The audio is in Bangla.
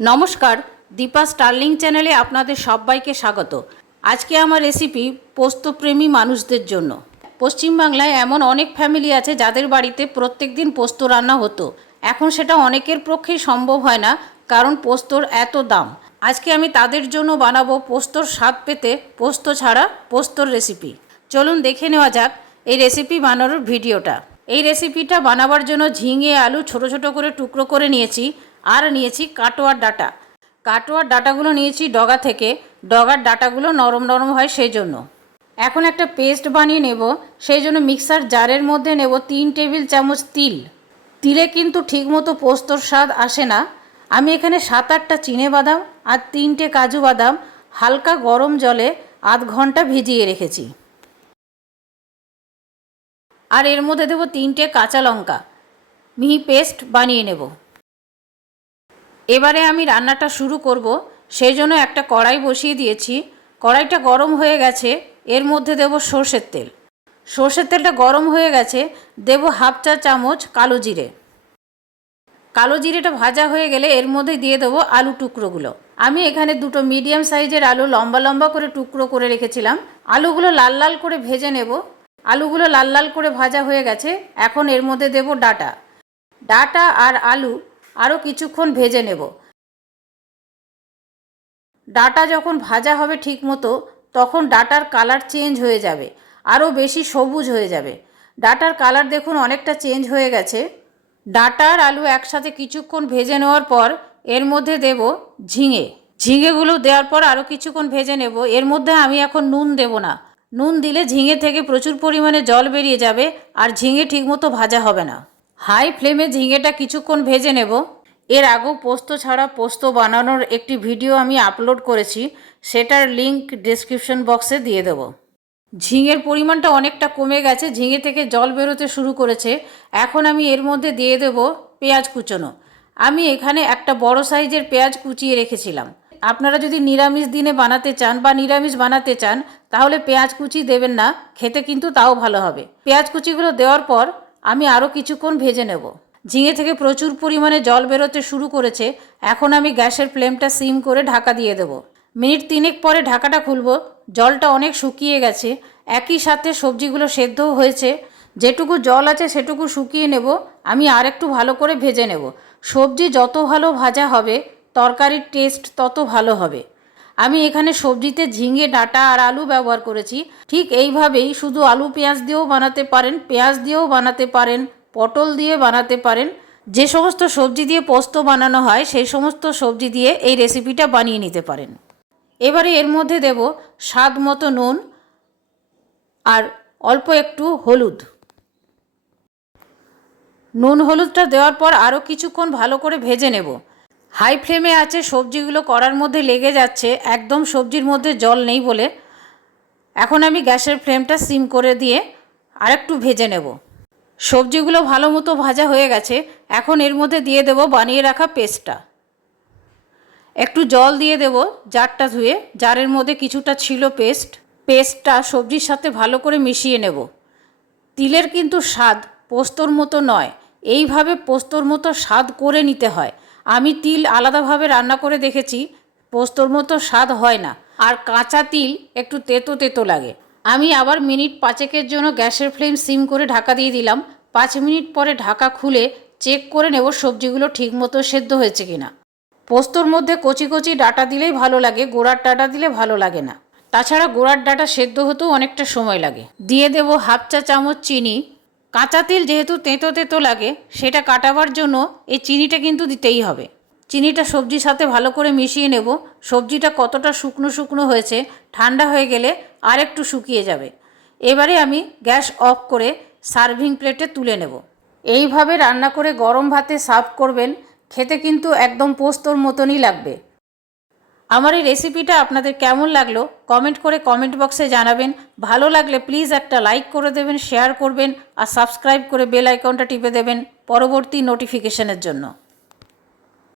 নমস্কার, দীপা স্টার্লিং চ্যানেলে আপনাদের সবাইকে স্বাগত। আজকে আমার রেসিপি পোস্তপ্রেমী মানুষদের জন্য। পশ্চিমবাংলায় এমন অনেক ফ্যামিলি আছে যাদের বাড়িতে প্রত্যেক দিন পোস্ত রান্না হতো। এখন সেটা অনেকের পক্ষেই সম্ভব হয় না, কারণ পোস্তর এত দাম। আজকে আমি তাদের জন্য বানাবো পোস্তর স্বাদ পেতে পোস্ত ছাড়া পোস্তর রেসিপি চলুন দেখে নেওয়া যাক এই রেসিপি বানানোর ভিডিওটা। এই রেসিপিটা বানাবার জন্য ঝিঙে, আলু ছোট ছোট করে টুকরো করে নিয়েছি। আর নিয়েছি কাটোয়ার ডাটা। কাটোয়ার ডাটাগুলো নিয়েছি ডগা থেকে। ডগার ডাটাগুলো নরম নরম হয় সেই জন্য এখন একটা পেস্ট বানিয়ে নেব। সেই জন্য মিক্সার জারের মধ্যে নেব তিন টেবিল চামচ তিল। তিলে কিন্তু ঠিকমতো পোস্তর স্বাদ আসে না। আমি এখানে সাত আটটা চিনে বাদাম আর তিনটে কাজু বাদাম হালকা গরম জলে আধ ঘণ্টা ভিজিয়ে রেখেছি। আর এর মধ্যে দেবো তিনটে কাঁচা লঙ্কা। মিহি পেস্ট বানিয়ে নেব। এবারে আমি রান্নাটা শুরু করব সেই জন্য একটা কড়াই বসিয়ে দিয়েছি। কড়াইটা গরম হয়ে গেছে, এর মধ্যে দেব সর্ষের তেল। সর্ষের তেলটা গরম হয়ে গেছে, দেব হাফ চা চামচ কালো জিরে। কালো জিরেটা ভাজা হয়ে গেলে এর মধ্যে দিয়ে দেবো আলু টুকরোগুলো। আমি এখানে দুটো মিডিয়াম সাইজের আলু লম্বা লম্বা করে টুকরো করে রেখেছিলাম। আলুগুলো লাল লাল করে ভেজে নেব। আলুগুলো লাল লাল করে ভাজা হয়ে গেছে, এখন এর মধ্যে দেব ডাটা। ডাটা আর আলু আরও কিছুক্ষণ ভেজে নেব। ডাটা যখন ভাজা হবে ঠিক মতো তখন ডাটার কালার চেঞ্জ হয়ে যাবে আরও বেশি সবুজ হয়ে যাবে। ডাটার কালার দেখুন অনেকটা চেঞ্জ হয়ে গেছে। ডাটা আর আলু একসাথে কিছুক্ষণ ভেজে নেওয়ার পর, এর মধ্যে দেব ঝিঙে। ঝিঙেগুলো দেওয়ার পর আরও কিছুক্ষণ ভেজে নেব। এর মধ্যে আমি এখন নুন দেব না। নুন দিলে ঝিঙে থেকে প্রচুর পরিমাণে জল বেরিয়ে যাবে, আর ঝিঙে ঠিকমতো ভাজা হবে না। হাই ফ্লেমে ঝিঙেটা কিছুক্ষণ ভেজে নেব। এর আগেও পোস্ত ছাড়া পোস্ত বানানোর একটি ভিডিও আমি আপলোড করেছি, সেটার লিংক ডিসক্রিপশন বক্সে দিয়ে দেব। ঝিঙের পরিমাণটা অনেকটা কমে গেছে, ঝিঙে থেকে জল বেরোতে শুরু করেছে। এখন আমি এর মধ্যে দিয়ে দেব পেঁয়াজ কুচোনো। আমি এখানে একটা বড় সাইজের পেঁয়াজ কুচিয়ে রেখেছিলাম। আপনারা যদি নিরামিষ দিনে বানাতে চান বা নিরামিষ বানাতে চান, তাহলে পেঁয়াজ কুচি দেবেন না, খেতে কিন্তু তাও ভালো হবে। পেঁয়াজ কুচিগুলো দেওয়ার পর আমি আরও কিছুক্ষণ ভেজে নেব। ঝিঙে থেকে প্রচুর পরিমাণে জল বেরোতে শুরু করেছে। এখন আমি গ্যাসের ফ্লেমটা সিম করে ঢাকা দিয়ে দেব। মিনিট তিনেক পরে ঢাকাটা খুলব। জলটা অনেক শুকিয়ে গেছে। একই সাথে সবজিগুলো সেদ্ধও হয়েছে। যেটুকু জল আছে সেটুকু শুকিয়ে নেব। আমি আর একটু ভালো করে ভেজে নেব। সবজি যত ভালো ভাজা হবে, তরকারির টেস্ট তত ভালো হবে। আমি এখানে সবজিতে ঝিঙে, ডাঁটা আর আলু ব্যবহার করেছি। ঠিক এইভাবেই শুধু আলু, পেঁয়াজ দিয়েও বানাতে পারেন, পেঁয়াজ দিয়েও বানাতে পারেন, পটল দিয়ে বানাতে পারেন। যে সমস্ত সবজি দিয়ে পোস্ত বানানো হয়, সেই সমস্ত সবজি দিয়ে এই রেসিপিটা বানিয়ে নিতে পারেন। এবারে এর মধ্যে দেব স্বাদ মতো নুন আর অল্প একটু হলুদ। নুন হলুদটা দেওয়ার পর আরও কিছুক্ষণ ভালো করে ভেজে নেব। হাই ফ্লেমে আছে, সবজিগুলো করার মধ্যে লেগে যাচ্ছে, একদম সবজির মধ্যে জল নেই বলে। এখন আমি গ্যাসের ফ্লেমটা সিম করে দিয়ে আরেকটু ভেজে নেব। সবজিগুলো ভালো মতো ভাজা হয়ে গেছে, এখন এর মধ্যে দিয়ে দেব বানিয়ে রাখা পেস্টটা। একটু জল দিয়ে দেব জারটা ধুয়ে, জারের মধ্যে কিছুটা ছিল পেস্ট। পেস্টটা সবজির সাথে ভালো করে মিশিয়ে নেব। তিলের কিন্তু স্বাদ পোস্তর মতো নয়, এইভাবে পোস্তর মতো স্বাদ করে নিতে হয়। আমি তিল আলাদাভাবে রান্না করে দেখেছি, পোস্তর মতো স্বাদ হয় না। আর কাঁচা তিল একটু তেতো তেতো লাগে। আমি আবার মিনিট পাঁচেকের জন্য গ্যাসের ফ্লেম সিম করে ঢাকা দিয়ে দিলাম। পাঁচ মিনিট পরে ঢাকা খুলে চেক করে নেব সবজিগুলো ঠিকমতো সেদ্ধ হয়েছে কিনা। পোস্তর মধ্যে কচি কচি ডাটা দিলেই ভালো লাগে, গোড়ার ডাটা দিলে ভালো লাগে না। তাছাড়া গোড়ার ডাটা সেদ্ধ হতেও অনেকটা সময় লাগে। দিয়ে দেব হাফ চা চামচ চিনি কাঁচা তেল যেহেতু তেঁতো তেঁতো লাগে, সেটা কাটাবার জন্য এই চিনিটা কিন্তু দিতেই হবে। চিনিটা সবজির সাথে ভালো করে মিশিয়ে নেব। সবজিটা কতটা শুকনো শুকনো হয়েছে, ঠান্ডা হয়ে গেলে আর একটু শুকিয়ে যাবে। এবারে আমি গ্যাস অফ করে সার্ভিং প্লেটে তুলে নেব। এইভাবে রান্না করে গরম ভাতে সার্ভ করবেন, খেতে কিন্তু একদম পোস্তর মতনই লাগবে। আমার এই রেসিপিটা আপনাদের কেমন লাগল? কমেন্ট করে কমেন্ট বক্সে জানাবেন। ভালো লাগলে প্লিজ একটা লাইক করে দেবেন শেয়ার করবেন, আর সাবস্ক্রাইব করে বেল আইকনটা টিপে দেবেন পরবর্তী নোটিফিকেশনের জন্য।